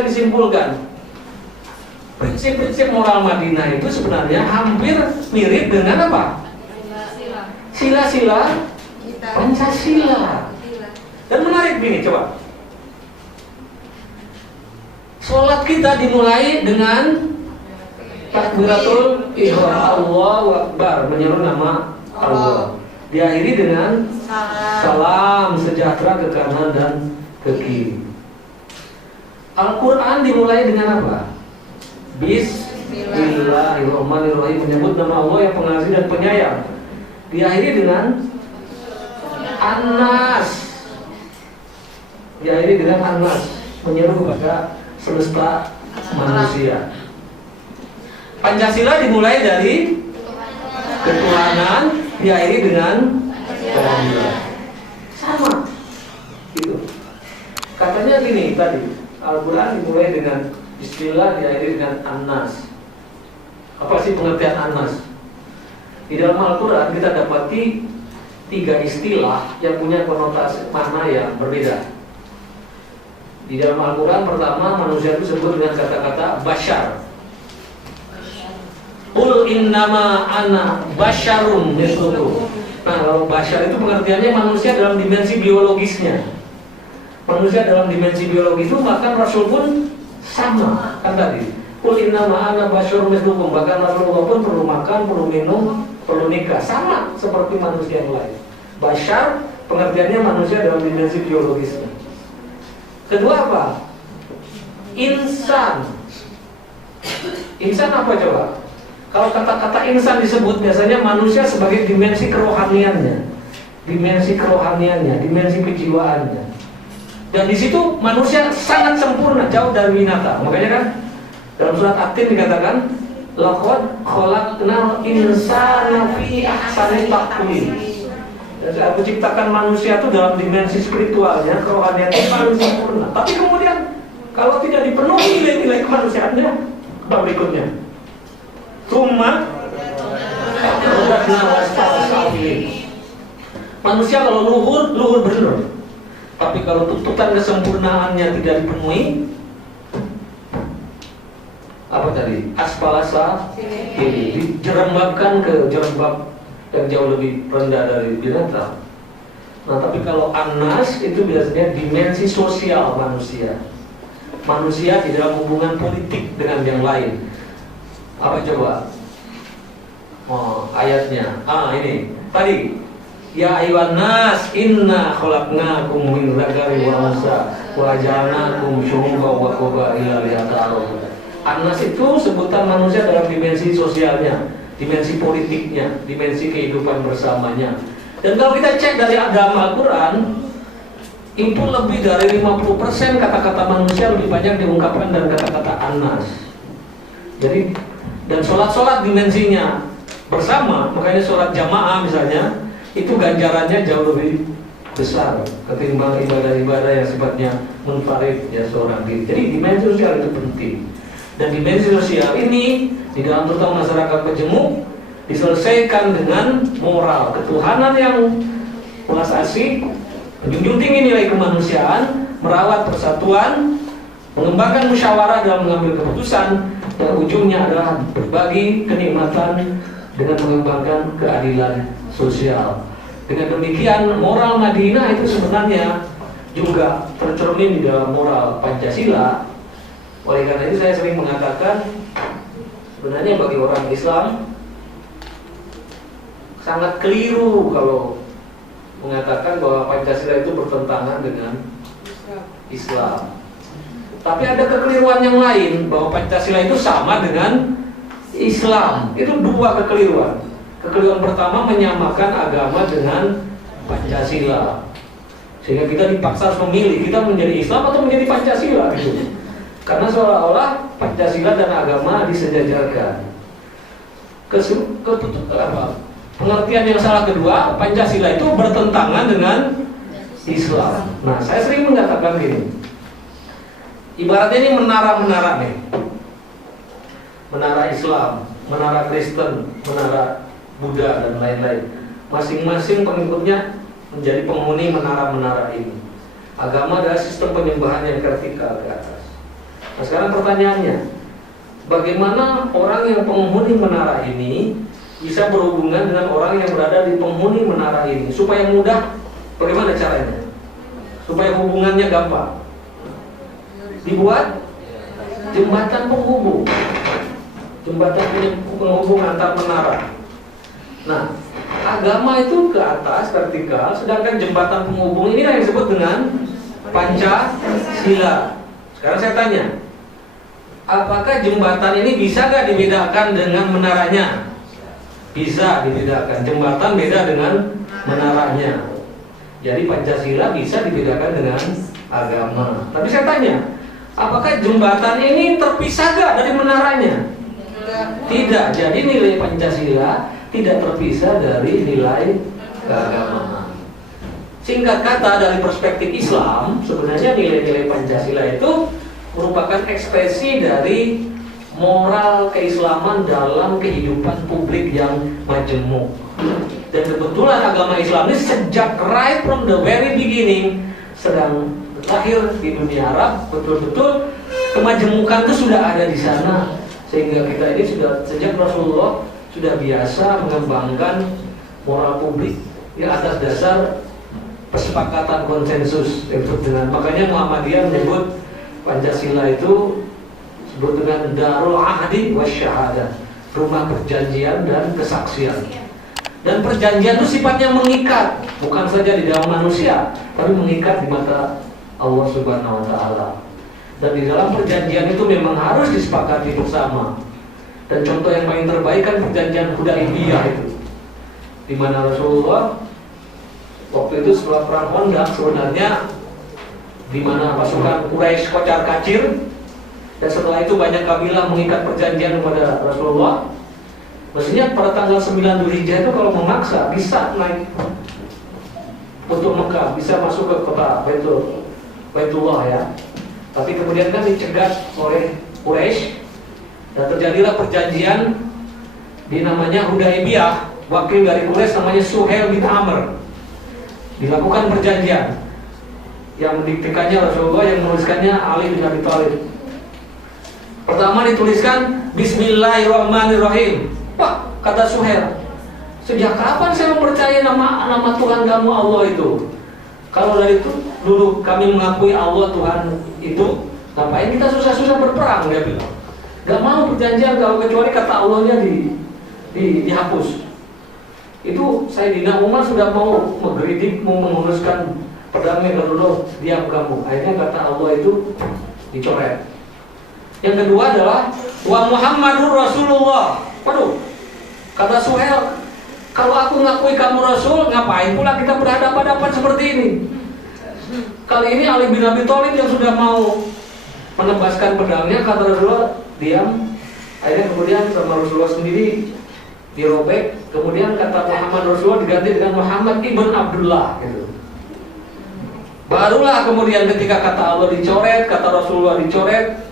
bisa disimpulkan prinsip-prinsip moral Madinah itu sebenarnya hampir mirip dengan apa? Sila-sila Pancasila. Dan menarik begini, coba. Sholat kita dimulai dengan takbiratul ihram, Allahu Akbar, menyeru nama Allah. Diakhiri dengan salam sejahtera ke kanan dan ke kiri. Al-Quran dimulai dengan apa? Bismillahirrahmanirrahim, menyebut nama Allah yang pengasih dan penyayang. Diakhiri dengan An-Nas. Diakhiri dengan An-Nas, menyeru kepada semesta manusia. Pancasila dimulai dari ketuhanan, diakhiri dengan keadilan. Sama gitu. Katanya gini tadi, Al-Quran dimulai dengan Bismillah, diakhiri dengan An-Nas. Apa sih pengertian An-Nas? Di dalam Al-Quran kita dapati 3 istilah yang punya konotasi makna yang berbeda. Di dalam Al-Quran pertama, manusia itu disebut dengan kata-kata Bashar. Qul innama ana basyarun mislukum. Nah, kalau Bashar itu pengertiannya manusia dalam dimensi biologisnya. Manusia dalam dimensi biologis itu, bahkan Rasul pun sama, kan tadi. Qul innama ana basyarun mislukum. Bahkan Rasulullah pun perlu makan, perlu minum, perlu nikah, sama seperti manusia yang lain. Bashar pengertiannya manusia dalam dimensi biologisnya. Kedua apa? Insan. Insan apa coba? Kalau kata-kata insan disebut biasanya manusia sebagai dimensi kerohaniannya, dimensi kejiwaannya. Dan di situ manusia sangat sempurna, jauh dari binatang. Makanya kan dalam surat At-Tin dikatakan, laqad khalaqnal insana fi ahsani taqwim. Aku ciptakan manusia itu dalam dimensi spiritualnya, kerohaniannya paling sempurna. Tapi kemudian kalau tidak dipenuhi nilai-nilai kemanusiaannya, apa berikutnya? Manusia kalau luhur benar. Tapi kalau tuntutan kesempurnaannya tidak dipenuhi, apa tadi? Asfalasa ini dijerembabkan ke jerembab yang jauh lebih rendah dari binatang. Nah, tapi kalau An-Nas itu biasanya dimensi sosial manusia. Manusia di dalam hubungan politik dengan yang lain. Apa coba? Oh, ayatnya. Ini. Tadi. Ya ayyuhan nas inna khalaqnakum min dzakari wa unsa wa ja'alnakum syu'uban wa qabaila liya'arafu. An-Nas itu sebutan manusia dalam dimensi sosialnya, dimensi politiknya, dimensi kehidupan bersamanya. Dan kalau kita cek dari agama Al-Quran, itu lebih dari 50% kata-kata manusia lebih banyak diungkapkan dengan kata-kata An-Nas. Jadi, dan sholat dimensinya bersama, makanya sholat jamaah misalnya, itu ganjarannya jauh lebih besar ketimbang ibadah-ibadah yang sifatnya munfarid, ya seorang diri. Jadi dimensi sosial itu penting. Dan dimensi sosial ini di dalam terutama masyarakat Pejemuk diselesaikan dengan moral ketuhanan yang welas asih, menjunjung tinggi nilai kemanusiaan, merawat persatuan, mengembangkan musyawarah dalam mengambil keputusan, dan ujungnya adalah berbagi kenikmatan dengan mengembangkan keadilan sosial. Dengan demikian moral Madinah itu sebenarnya juga tercermin di dalam moral Pancasila. Oleh karena itu saya sering mengatakan sebenarnya bagi orang Islam sangat keliru kalau mengatakan bahwa Pancasila itu bertentangan dengan Islam. Tapi ada kekeliruan yang lain bahwa Pancasila itu sama dengan Islam. Itu dua kekeliruan. Kekeliruan pertama menyamakan agama dengan Pancasila, sehingga kita dipaksa harus memilih, kita menjadi Islam atau menjadi Pancasila gitu. Karena seolah-olah Pancasila dan agama disejajarkan. Pengertian yang salah kedua, Pancasila itu bertentangan dengan Islam. Nah, saya sering mengatakan gini, ibaratnya ini menara-menara nih, menara Islam, menara Kristen, menara Buddha dan lain-lain. Masing-masing pengikutnya menjadi penghuni menara-menara ini. Agama adalah sistem penyembahan yang vertikal ke atas. Nah sekarang pertanyaannya, bagaimana orang yang penghuni menara ini bisa berhubungan dengan orang yang berada di penghuni menara ini? Supaya mudah, bagaimana caranya? Supaya hubungannya gampang. Dibuat jembatan penghubung. Jembatan penghubung antar menara. Nah, agama itu ke atas vertikal, sedangkan jembatan penghubung ini yang disebut dengan Pancasila. Sekarang saya tanya, apakah jembatan ini bisa nggak dibedakan dengan menaranya? Bisa dibedakan. Jembatan beda dengan menaranya. Jadi Pancasila bisa dibedakan dengan agama. Tapi saya tanya, apakah jembatan ini terpisah gak dari menaranya? Tidak. Jadi nilai Pancasila tidak terpisah dari nilai keagamaan. Singkat kata, dari perspektif Islam, sebenarnya nilai-nilai Pancasila itu merupakan ekspresi dari moral keislaman dalam kehidupan publik yang majemuk. Dan kebetulan agama Islam ini sejak right from the very beginning sedang lahir di dunia Arab, betul-betul kemajemukan itu sudah ada di sana, sehingga kita ini sudah sejak Rasulullah sudah biasa mengembangkan moral publik ya atas dasar kesepakatan konsensus. Dengan makanya Muhammadiyah menyebut Pancasila itu disebut dengan Darul Ahdi Wasyahadah, rumah perjanjian dan kesaksian. Dan perjanjian itu sifatnya mengikat, bukan saja di dalam manusia, tapi mengikat di mata Allah Subhanahu wa Ta'ala. Dan di dalam perjanjian itu memang harus disepakati bersama. Dan contoh yang paling terbaik kan perjanjian Hudaibiyah itu, di mana Rasulullah waktu itu setelah perang Khandaq sebenarnya, di mana pasukan Quraisy kocar kacir, dan setelah itu banyak kabilah mengikat perjanjian kepada Rasulullah. Maksudnya pada tanggal 9 Dzulhijjah itu kalau memaksa bisa naik untuk Mekah, bisa masuk ke kota Baitullah ya. Tapi kemudian kan dicegat oleh Quraisy dan terjadilah perjanjian di namanya Hudaibiyah. Wakil dari Quraisy namanya Suhail bin Amr. Dilakukan perjanjian yang mendiktikannya Rasulullah, yang menuliskannya Ali bin Abi Thalib. Pertama dituliskan Bismillahirrahmanirrahim. Pak, kata Suhail, sejak kapan saya mempercayai nama Tuhan kamu Allah itu? Kalau dari itu dulu kami mengakui Allah Tuhan itu, ngapain kita susah-susah berperang? Dia bilang, gak mau perjanjian kalau kecuali kata Allahnya dihapus. Itu Sayyidina Umar sudah mau menggeridik, mau menguruskan pedangnya, kalau diam kamu. Akhirnya kata Allah itu dicoret. Yang kedua adalah wa Muhammadur Rasulullah. Waduh, kata Suhail, kalau aku ngakui kamu Rasul, ngapain pula kita berhadapan-hadapan seperti ini? Kali ini Ali bin Abi Thalib yang sudah mau menebaskan pedangnya, kata Rasulullah, diam. Akhirnya kemudian sama Rasulullah sendiri dirobek. Kemudian kata Muhammad Rasulullah diganti dengan Muhammad ibn Abdullah gitu. Barulah kemudian ketika kata Allah dicoret, kata Rasulullah dicoret,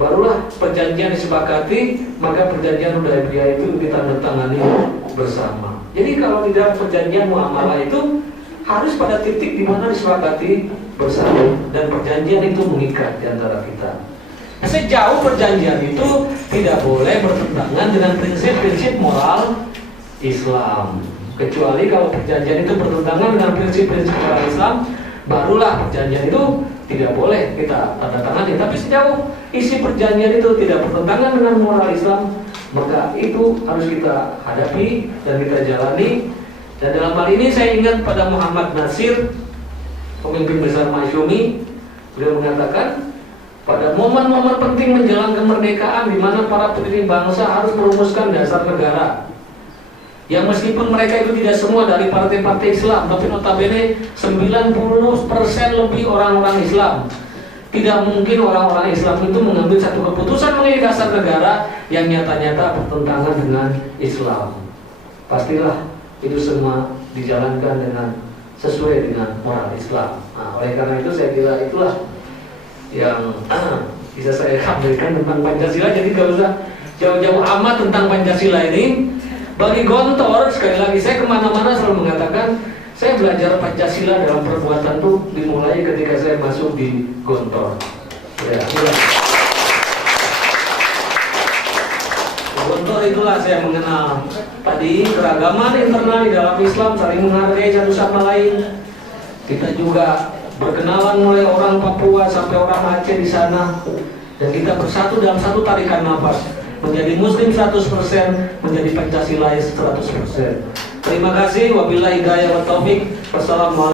barulah perjanjian disepakati, maka perjanjian Hudaibiyah itu ditandatangani bersama. Jadi kalau di dalam perjanjian muamalah itu harus pada titik di mana disepakati bersama, dan perjanjian itu mengikat di antara kita. Sejauh perjanjian itu tidak boleh bertentangan dengan prinsip-prinsip moral Islam. Kecuali kalau perjanjian itu bertentangan dengan prinsip-prinsip moral Islam, barulah perjanjian itu tidak boleh kita tanda tangani. Tapi sejauh isi perjanjian itu tidak bertentangan dengan moral Islam, maka itu harus kita hadapi dan kita jalani. Dan dalam hal ini saya ingat pada Muhammad Nasir, pemimpin besar Masyumi, beliau mengatakan pada momen-momen penting menjelang kemerdekaan di mana para pendiri bangsa harus merumuskan dasar negara, yang meskipun mereka itu tidak semua dari partai-partai Islam, tapi notabene 90% lebih orang-orang Islam. Tidak mungkin orang-orang Islam itu mengambil satu keputusan mengenai dasar negara yang nyata-nyata bertentangan dengan Islam. Pastilah itu semua dijalankan dengan sesuai dengan moral Islam. Nah, oleh karena itu saya kira itulah yang bisa saya sampaikan tentang Pancasila. Jadi gak usah jauh-jauh amat tentang Pancasila ini. Bagi Gontor, sekali lagi saya kemana-mana selalu mengatakan saya belajar Pancasila dalam perbuatan itu dimulai ketika saya masuk di Gontor. Ya. Untuk itulah saya mengenal tadi keragaman internal di dalam Islam, saling menghargai satu sama lain. Kita juga berkenalan mulai orang Papua sampai orang Aceh di sana, dan kita bersatu dalam satu tarikan nafas menjadi Muslim 100%, menjadi Pancasilais 100%. Terima kasih. Wabillahi hidayah wa taufik. Wassalamualaikum.